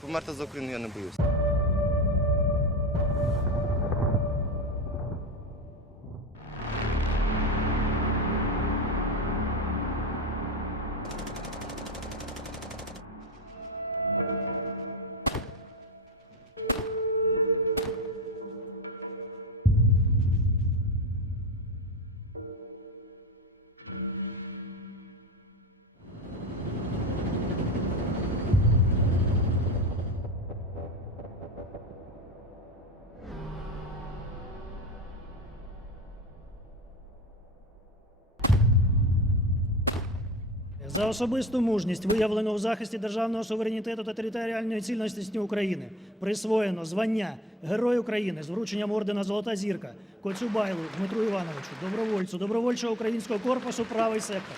Померти за Україну я не боюсь. За особисту мужність, виявлену у захисті державного суверенітету та територіальної цілісності України, присвоєно звання Герой України з врученням ордена Золота зірка Коцюбайлу Дмитру Івановичу, добровольцю добровольчого українського корпусу Правий сектор.